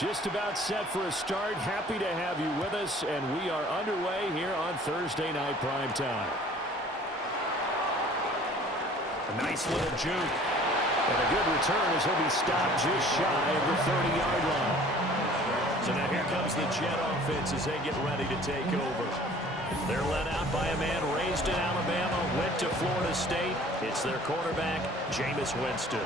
Just about set for a start. Happy to have you with us, and we are underway here on Thursday Night Prime Time. A nice little juke. And a good return as he'll be stopped just shy of the 30-yard line. So now here comes the Jet offense as they get ready to take over. They're led out by a man raised in Alabama, went to Florida State. It's their quarterback, Jameis Winston.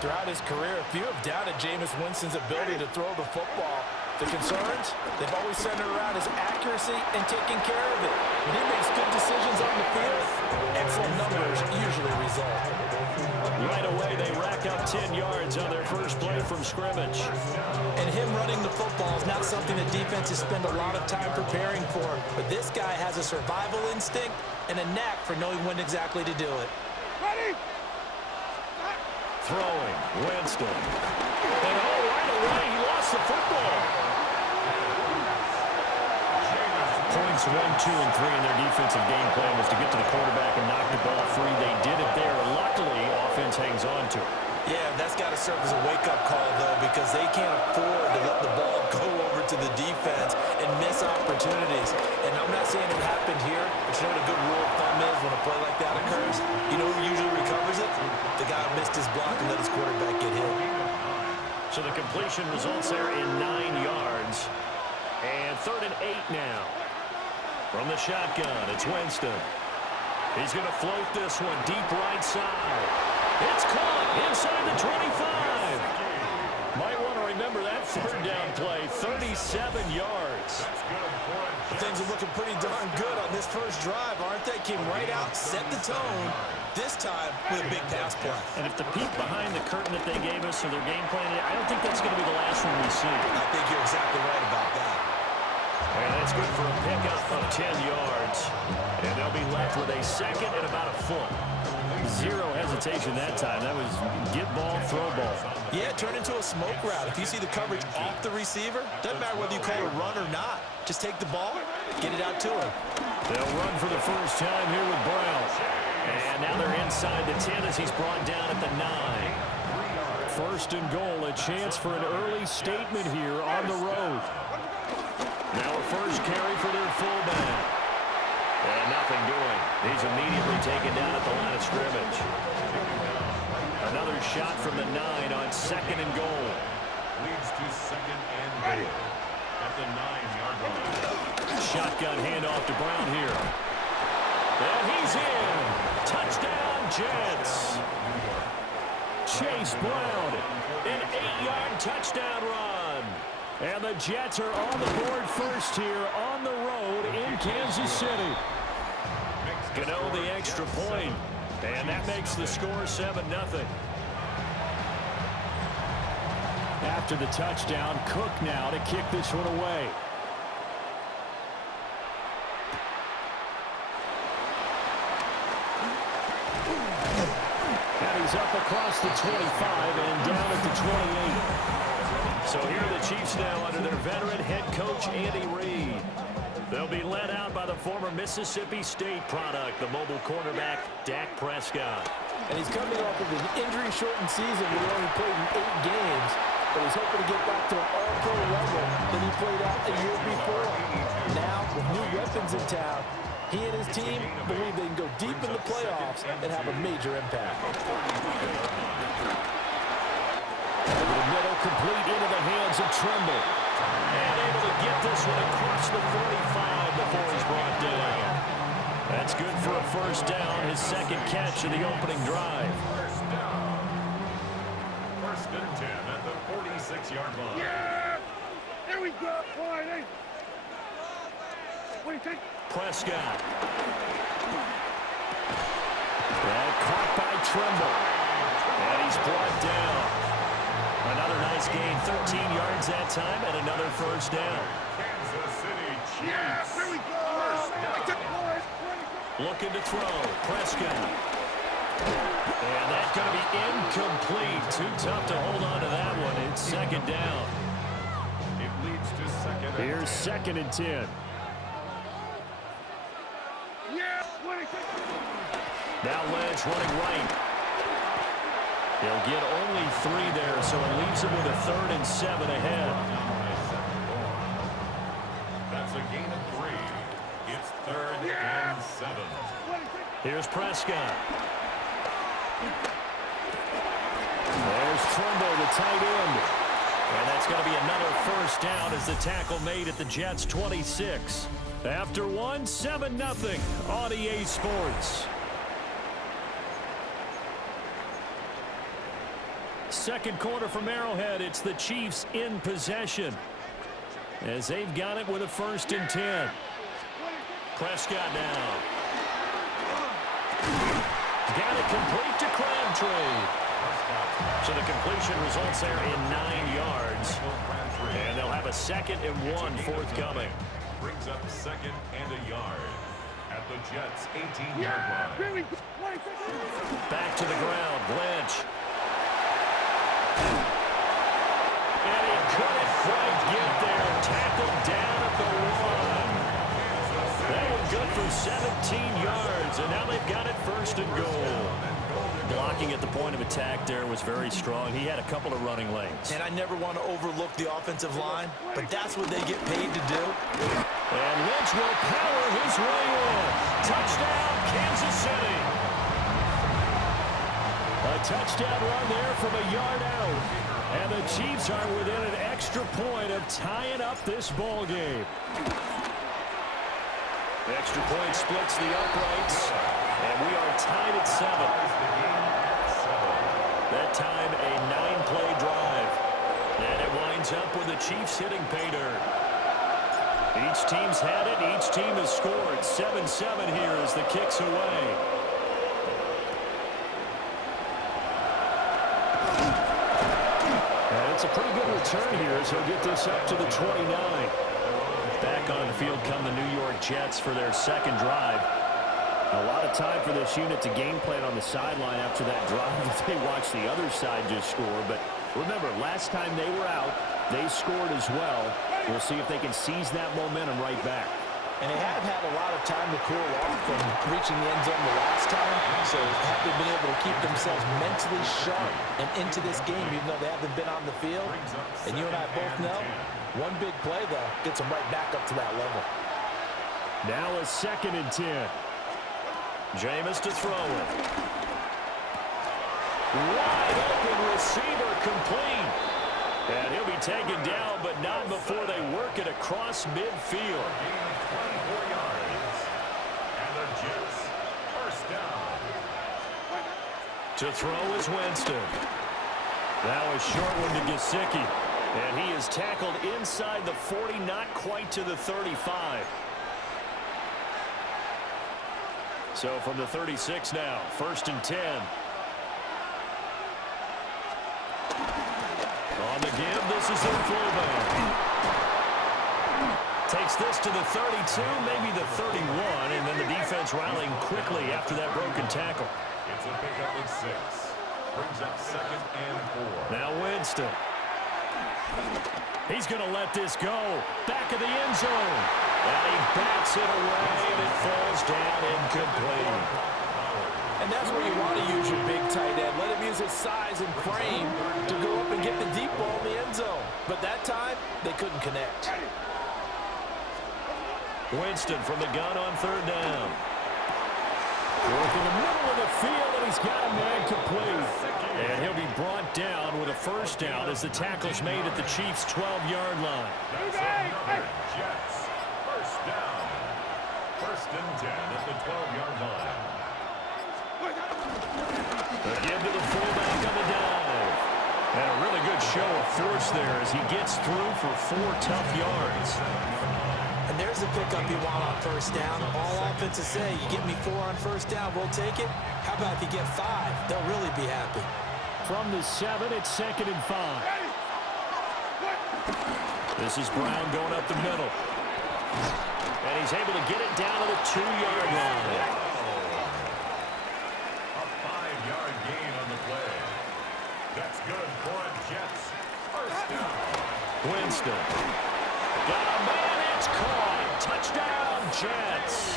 Throughout his career, few have doubted Jameis Winston's ability to throw the football. The concerns, they've always centered around his accuracy and taking care of it. When he makes good decisions on the field, excellent numbers usually result. Right away, they rack up 10 yards on their first play from scrimmage. And him running the football is not something that defenses spend a lot of time preparing for. But this guy has a survival instinct and a knack for knowing when exactly to do it. Ready? Throwing, Winston. And right away, he lost the football. Points 1, 2, and 3 in their defensive game plan was to get to the quarterback and knock the ball free. They did it there. Luckily, offense hangs on to it. Yeah, that's got to serve as a wake-up call, though, because they can't afford to let the ball go over to the defense and miss opportunities. And I'm not saying it happened here, but you know what a good rule of thumb is when a play like that occurs? You know who usually recovers it? The guy who missed his block and let his quarterback get hit. So the completion results there in 9 yards. And 3rd and 8 now. From the shotgun, it's Winston. He's going to float this one deep right side. It's caught inside the 25. Might want to remember that 3rd down play, 37 yards. Things are looking pretty darn good on this first drive, aren't they? Came right out, set the tone, this time with a big pass play. And if the peek behind the curtain that they gave us or their game plan, I don't think that's going to be the last one we see. I think you're exactly right about that. And that's good for a pickup of 10 yards. And they'll be left with a 2nd and about a foot. Zero hesitation that time. That was get ball, throw ball. Yeah, turn into a smoke route. If you see the coverage off the receiver, doesn't matter whether you call a run or not. Just take the ball, get it out to him. They'll run for the first time here with Brown. And now they're inside the 10 as he's brought down at the 9. 1st and goal, a chance for an early statement here on the road. Now a first carry for their fullback. And nothing doing. He's immediately taken down at the line of scrimmage. Another shot from the 9 on 2nd and goal. Leads to 2nd and goal at the 9-yard line. Shotgun handoff to Brown here. And he's in. Touchdown, Jets. Chase Brown, an 8-yard touchdown run. And the Jets are on the board first here on the road in Kansas City. Gano the extra point, and that makes the score 7-0. After the touchdown, Cook now to kick this one away. And he's up across the 25 and down at the 28. So here are the Chiefs now under their veteran head coach, Andy Reid. They'll be led out by the former Mississippi State product, the mobile quarterback, Dak Prescott. And he's coming off of an injury-shortened season where he only played in 8 games, but he's hoping to get back to an all-pro level that he played out a year before. Now, with new weapons in town, he and his team believe they can go deep in the playoffs and have a major impact. Over the middle, complete into the hands of Tremble. And able to get this one across the 45 before he's brought down. That's good for a first down, his 2nd catch of the opening drive. First down. 1st and 10 at the 46-yard line. Yeah! There we go, boy. What do you think? Prescott. And caught by Tremble. And he's brought down. Another nice gain, 13 yards that time, and another first down. Kansas City Chiefs. Yeah, there we go. Looking to throw, Prescott. And that's going to be incomplete. Too tough to hold on to that one. It's 2nd down. It leads to 2nd and 10. Here's 2nd and 10. Yeah, Now Ledge running right. They'll get only 3 there, so it leaves them with a 3rd and 7 ahead. a gain of 3. It's 3rd and 7. Here's Prescott. There's Trumbo, the tight end. And that's going to be another first down as the tackle made at the Jets' 26. After one, 7-0 on EA Sports. Second quarter from Arrowhead. It's the Chiefs in possession as they've got it with a 1st and 10. Prescott now. Got it complete to Crabtree. So the completion results there in 9 yards. And they'll have a 2nd and 1 forthcoming. Brings up 2nd and a yard at the Jets' 18-yard line. Back to the ground, Lynch. And he couldn't quite get there. Tackled down at the 1. That was good for 17 yards, and now they've got it 1st and goal. Blocking at the point of attack there was very strong. He had a couple of running lanes. And I never want to overlook the offensive line, but that's what they get paid to do. And Lynch will power his way in. Touchdown, Kansas City. A touchdown run there from a yard out. And the Chiefs are within an extra point of tying up this ball game. The extra point splits the uprights. And we are tied at 7. That time, a 9-play drive. And it winds up with the Chiefs hitting pay dirt. Each team's had it. Each team has scored. 7-7 here as the kick's away. And it's a pretty good return here as he'll get this up to the 29. Back on the field come the New York Jets for their 2nd drive. A lot of time for this unit to game plan on the sideline after that drive as they watch the other side just score. But remember, last time they were out, they scored as well. We'll see if they can seize that momentum right back. And they have had a lot of time to cool off from reaching the end zone the last time. So have they been able to keep themselves mentally sharp and into this game, even though they haven't been on the field? And you and I both know, one big play, though, gets them right back up to that level. Now a 2nd and 10. Jameis to throw it. Wide open receiver complete. And he'll be taken down, but not before they work it across midfield. 24 yards. And the Jets, 1st down. To throw is Winston. Now a short one to Gesicki. And he is tackled inside the 40, not quite to the 35. So from the 36 now, 1st and 10. On the give, this is their fullback. Takes this to the 32, maybe the 31, and then the defense rallying quickly after that broken tackle. It's a pickup of 6. Brings up 2nd and 4. Now Winston. He's going to let this go. Back of the end zone. And he bats it away, and it falls down incomplete. And that's where you want to use your big tight end. Let him use his size and frame to go up and get the deep ball in the end zone. But that time, they couldn't connect. Winston from the gun on 3rd down. Work in the middle of the field, and he's got a man complete. And he'll be brought down with a 1st down as the tackle's made at the Chiefs' 12-yard line. Jets, 1st down. 1st and 10 at the 12-yard line. The give to the fullback on the dive. And a really good show of force there as he gets through for 4 tough yards. And there's the pickup you want on 1st down. All offenses say, you get me 4 on 1st down, we'll take it. How about if you get 5? They'll really be happy. From the 7, it's 2nd and 5. This is Brown going up the middle. And he's able to get it down to the 2-yard line. A 5-yard gain on the play. That's good for a Jets. 1st down. Winston. Got a man, it's caught. Touchdown, Jets.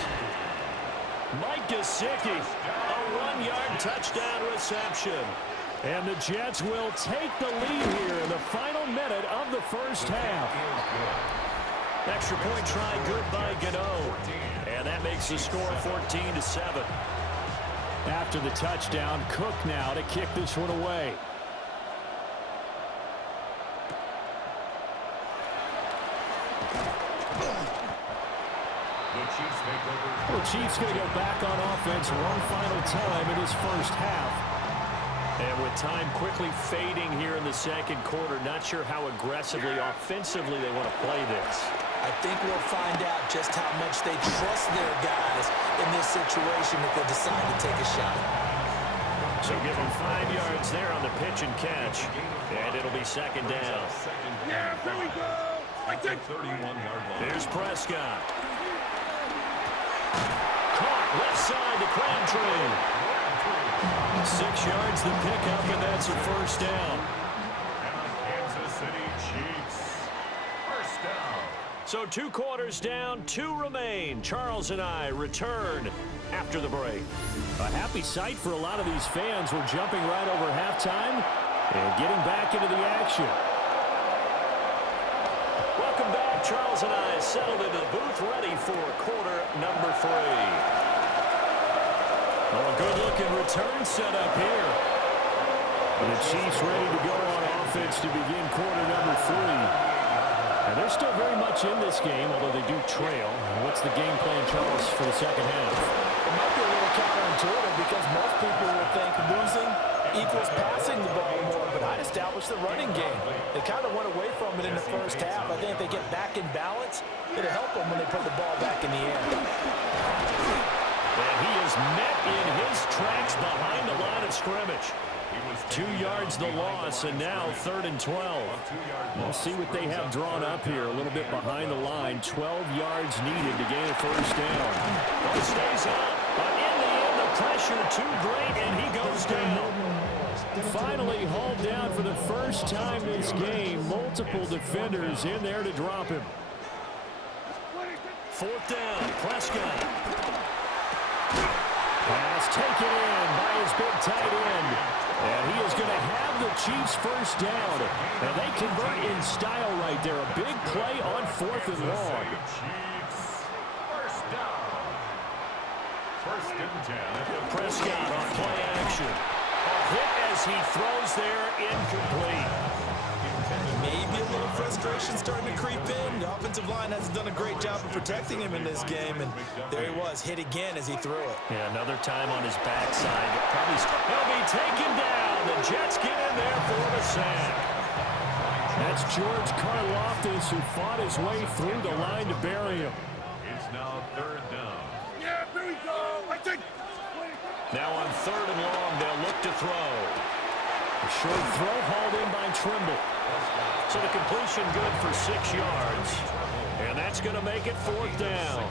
Mike Gesicki, a 1-yard touchdown reception. And the Jets will take the lead here in the final minute of the 1st half. Extra point try good by Gano. And that makes the score 14-7. After the touchdown, Cook now to kick this one away. The Chiefs going to go back on offense one final time in this first half. And with time quickly fading here in the second quarter, not sure how aggressively, offensively they want to play this. I think we'll find out just how much they trust their guys in this situation if they decide to take a shot. So give them 5 yards there on the pitch and catch. And it'll be second down. Yeah, here we go. I take 31-yard line. Here's Prescott. Caught left side to Crabtree. 6 yards the pickup, and that's a first down. And the Kansas City Chiefs. First down. So 2 quarters down, 2 remain. Charles and I return after the break. A happy sight for a lot of these fans. We're jumping right over halftime and getting back into the action. Welcome back. Charles and I settled into the booth, ready for quarter number 3. Oh, a good-looking return set up here. And the Chiefs ready to go on offense to begin quarter number 3. And they're still very much in this game, although they do trail. What's the game plan, Charles, for the second half? It might be a little counterintuitive because most people would think losing equals passing the ball more, but I'd establish the running game. They kind of went away from it in the first half. I think if they get back in balance, it'll help them when they put the ball back in the air. And he is met in his tracks behind the line of scrimmage. 2 yards the loss, and now 3rd and 12. We'll see what they have drawn up here. A little bit behind the line. 12 yards needed to gain a first down. Well, it stays up, but in the end, the pressure too great, and he goes down. Finally hauled down for the first time this game. Multiple defenders in there to drop him. 4th down, Prescott. Pass taken in by his big tight end. And he is going to have the Chiefs first down. And they convert in style right there. A big play on 4th and long. Chiefs. First down. 1st and 10. Prescott on play action. A hit as he throws there, incomplete. Maybe a little frustration starting to creep in. The offensive line hasn't done a great job of protecting him in this game, and there he was, hit again as he threw it. Yeah, another time on his backside. He'll be taken down. The Jets get in there for the sack. That's George Karlaftis, who fought his way through the line to bury him. It's now 3rd down. Yeah, here we go. I take. Now on 3rd and long, they'll look to throw. A short throw hauled in by Trimble. So the completion good for 6 yards. And that's going to make it 4th down.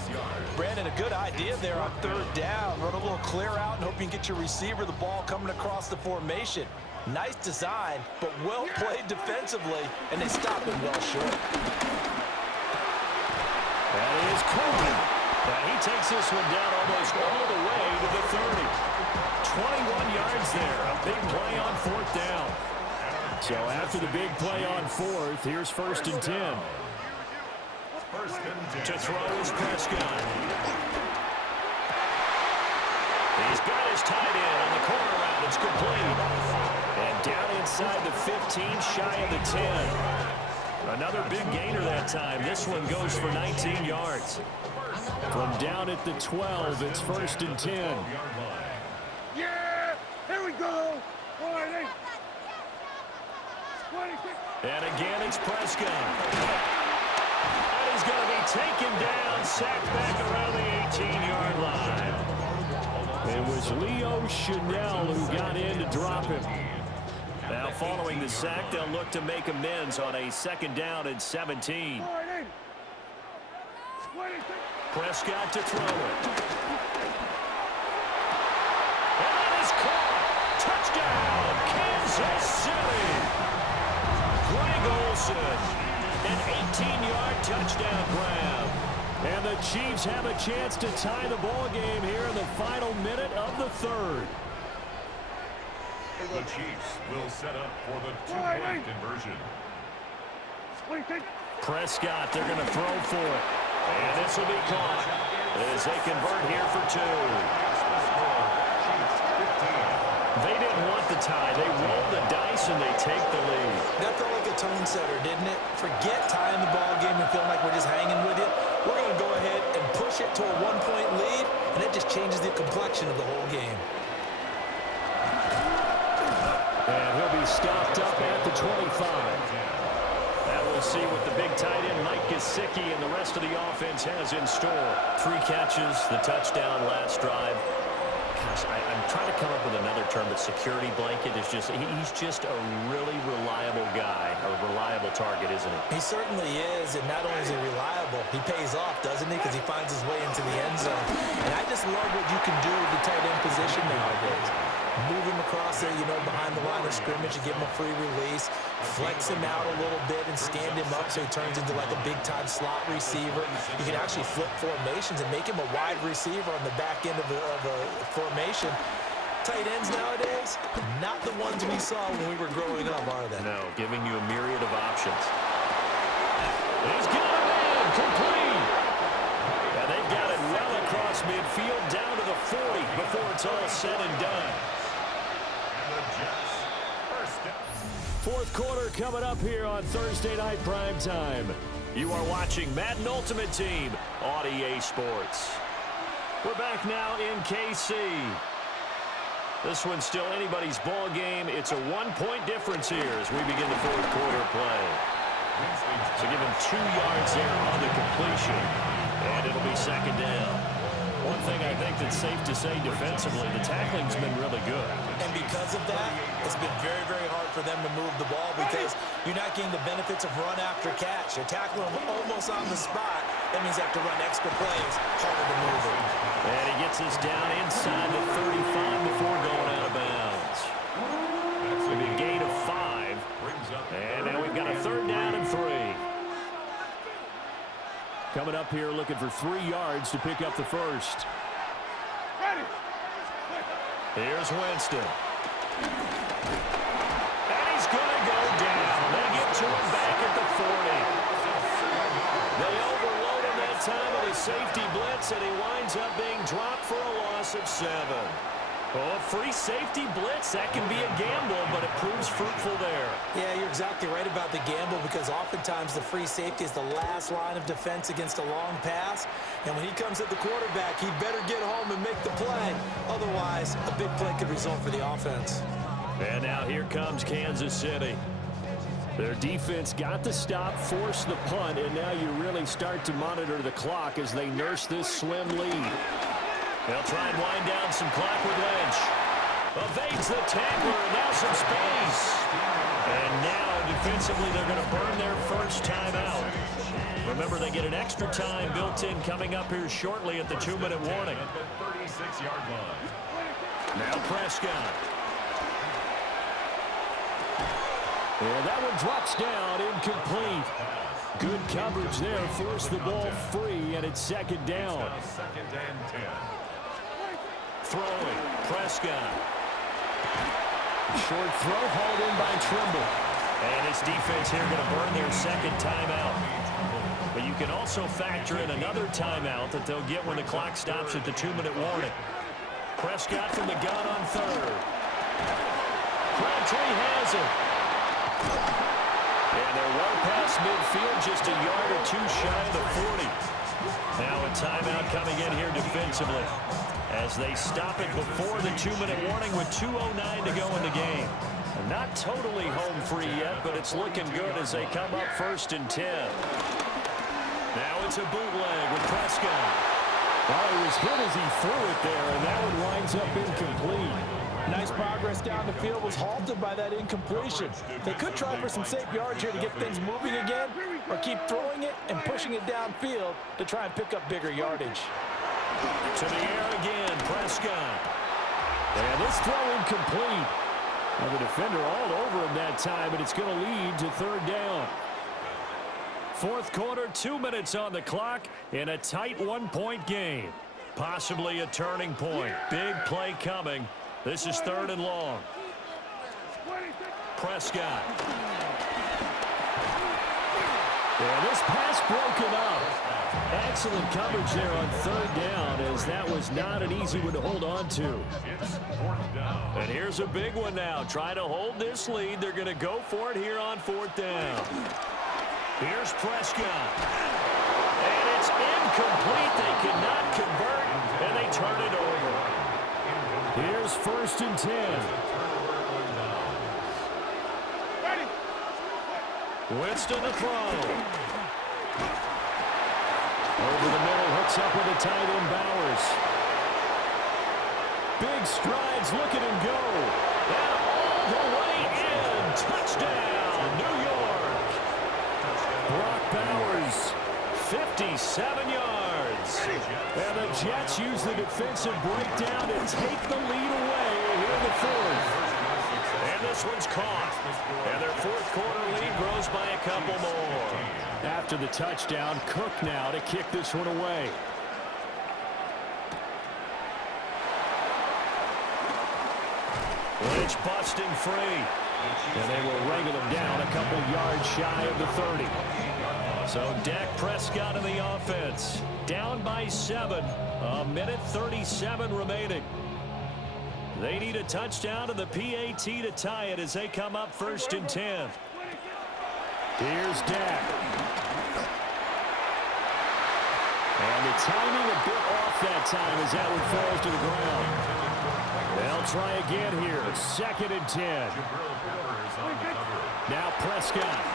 Brandon, a good idea there on 3rd down. Run a little clear out and hope you can get your receiver the ball coming across the formation. Nice design, but well played defensively, and they stop him well short. That is Coleman. And he takes this one down almost all the way to the 30. 21 yards there. A big play on 4th down. So after the big play on 4th, here's 1st and 10. 1st and 10. To throw is Prescott. He's got his tight end on the corner route. It's complete. And down inside the 15, shy of the 10. Another big gainer that time. This one goes for 19 yards. From down at the 12, it's 1st and 10. Yeah, here we go. All right, hey. And again, it's Prescott. And he's going to be taken down, sacked back around the 18-yard line. It was Leo Chanel who got in to drop him. Now, following the sack, they'll look to make amends on a 2nd down and 17. Prescott to throw it. And that is caught. Touchdown, Kansas City. Greg Olsen, an 18-yard touchdown grab. And the Chiefs have a chance to tie the ball game here in the final minute of the 3rd. The Chiefs will set up for the 2-point conversion. Prescott, they're going to throw for it. And this will be caught as they convert here for 2. They didn't want the tie. They rolled the dice and they take the lead. That felt like a tone setter, didn't it? Forget tying the ball game and feeling like we're just hanging with you. We're going to go ahead and push it to a 1-point lead, and it just changes the complexion of the whole game. And he'll be stopped up at the 25. Now we'll see what the big tight end Mike Gesicki and the rest of the offense has in store. 3 catches, the touchdown last drive. Gosh, I'm trying to come up with another term, but security blanket is just, he's just a really reliable guy, a reliable target, isn't he? He certainly is, and not only is he reliable, he pays off, doesn't he? Because he finds his way into the end zone. And I just love what you can do with the tight end position nowadays. Move him across there, behind the line of scrimmage and give him a free release. Flex him out a little bit and stand him up so he turns into like a big-time slot receiver. You can actually flip formations and make him a wide receiver on the back end of a formation. Tight ends nowadays, not the ones we saw when we were growing up, are they? No, giving you a myriad of options. He's got it in, complete. And they've got it well across midfield, down to the 40 before it's all said and done. Fourth quarter coming up here on Thursday Night Primetime. You are watching Madden Ultimate Team on EA Sports. We're back now in KC. This one's still anybody's ball game. It's a 1-point difference here as we begin the fourth quarter play. So give him 2 yards there on the completion, and it'll be second down. One thing I think that's safe to say defensively, the tackling's been really good. And because of that, it's been very, very hard for them to move the ball because you're not getting the benefits of run after catch. You're tackling them almost on the spot. That means they have to run extra plays, harder to move it. And he gets us down inside the 35 before going out of bounds. That's a gain of 5. And now we've got a 3rd down and 3. Coming up here looking for 3 yards to pick up the first. Ready. Here's Winston. And he's going to go down. They get to him back at the 40. They overload him that time with a safety blitz, and he winds up being dropped for a loss of 7. Oh, free safety blitz, that can be a gamble, but it proves fruitful there. Yeah, you're exactly right about the gamble because oftentimes the free safety is the last line of defense against a long pass. And when he comes at the quarterback, he better get home and make the play. Otherwise, a big play could result for the offense. And now here comes Kansas City. Their defense got the stop, forced the punt, and now you really start to monitor the clock as they nurse this slim lead. They'll try and wind down some clock with Lynch. Evades the tackler, and now some space. And now, defensively, they're going to burn their first timeout. Remember, they get an extra time built in coming up here shortly at the 2-minute warning. Now Prescott. And that one drops down, incomplete. Good coverage there, forced the ball free, and it's second down. Throwing, Prescott. Short throw hauled in by Trimble. And his defense here going to burn their second timeout. But you can also factor in another timeout that they'll get when the clock stops at the 2-minute warning. Prescott from the gun on 3rd. Crabtree has it. And they're well past midfield, just a yard or 2 shy of the 40. Now a timeout coming in here defensively as they stop it before the 2-minute warning with 2:09 to go in the game. And not totally home free yet, but it's looking good as they come up 1st and 10. Now it's a bootleg with Prescott. Well, he was hit as he threw it there, and that one winds up incomplete. Nice progress down the field was halted by that incompletion. They could try for some safe yards here to get things moving again, or keep throwing it and pushing it downfield to try and pick up bigger yardage. To the air again, Prescott. And this throw incomplete. Well, the defender all over him that time, and it's going to lead to 3rd down. Fourth quarter, 2 minutes on the clock in a tight 1-point game. Possibly a turning point. Big play coming. This is 3rd and long. Prescott. And this pass broken up. Excellent coverage there on third down, as that was not an easy one to hold on to. And here's a big one now. Trying to hold this lead. They're going to go for it here on fourth down. Here's Prescott. And it's incomplete. They cannot convert, and they turn it over. Here's 1st and 10. Winston to throw. Over the middle, hooks up with a tight end, Bowers. Big strides, look at him go. And all the way in. Touchdown, New York. Brock Bowers, 57 yards. And the Jets use the defensive breakdown to take the lead away here in the fourth. And this one's caught. And their fourth quarter lead grows by a couple more. After the touchdown, Cook now to kick this one away. Lynch busting free. And they will wrangle him down a couple yards shy of the 30. So Dak Prescott in the offense. Down by 7. A minute 37 remaining. They need a touchdown to the PAT to tie it as they come up 1st and 10. Here's Dak. And the timing a bit off that time as that one falls to the ground. They'll try again here. 2nd and 10. Now Prescott.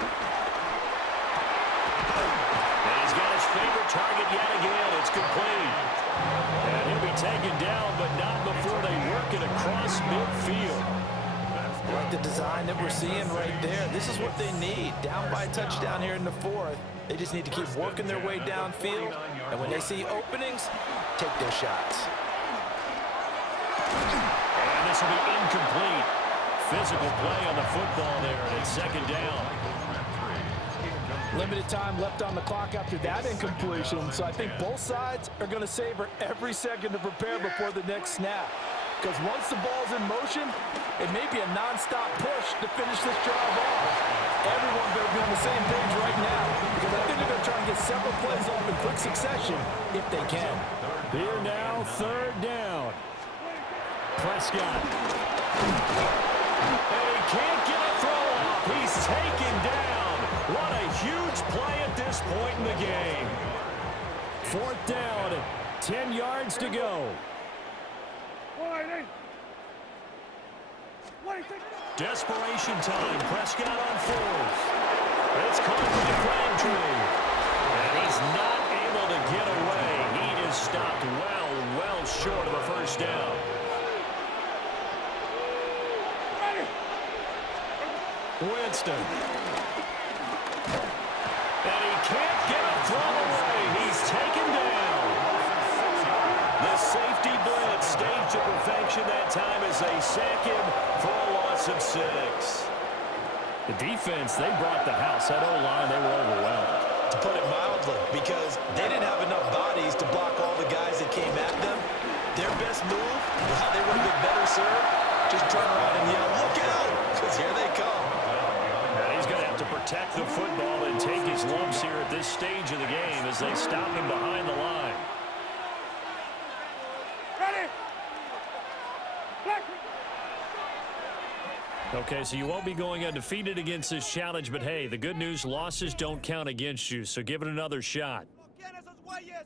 And he's got his favorite target yet again. It's complete. And he'll be taken down, but not before they work it across midfield. Like the design that we're seeing right there. This is what they need. Down by a touchdown here in the fourth. They just need to keep working their way downfield. And when they see openings, take their shots. And this will be incomplete. Physical play on the football there, and it's 2nd down. Limited time left on the clock after that incompletion, so I think both sides are going to savor every second to prepare before the next snap. Because once the ball's in motion, it may be a non-stop push to finish this drive off. Everyone better be on the same page right now, because I think they're going to try and get several plays off in quick succession if they can. Here now, 3rd down. Prescott. And he can't get a throw off. He's taken down. What a huge play at this point in the game. 4th down, 10 yards to go. Desperation time. Prescott on 4th. It's caught by Crabtree. And he's not able to get away. He is stopped well short of a 1st down. Winston. And he can't get a throw away. He's taken down. The safety blitz staged to perfection that time as they sack him for a loss of 6. The defense, they brought the house. That O-line, they were overwhelmed. To put it mildly, because they didn't have enough bodies to block all the guys that came at them. Their best move, how they would have been better served, just turn around and yell, "Look out!" Because here they come. And he's going to have to protect the football and take his lumps here at this stage of the game as they stop him behind the line. Okay, so you won't be going undefeated against this challenge, but hey, the good news, losses don't count against you, so give it another shot. ¿Quién esos güeyes?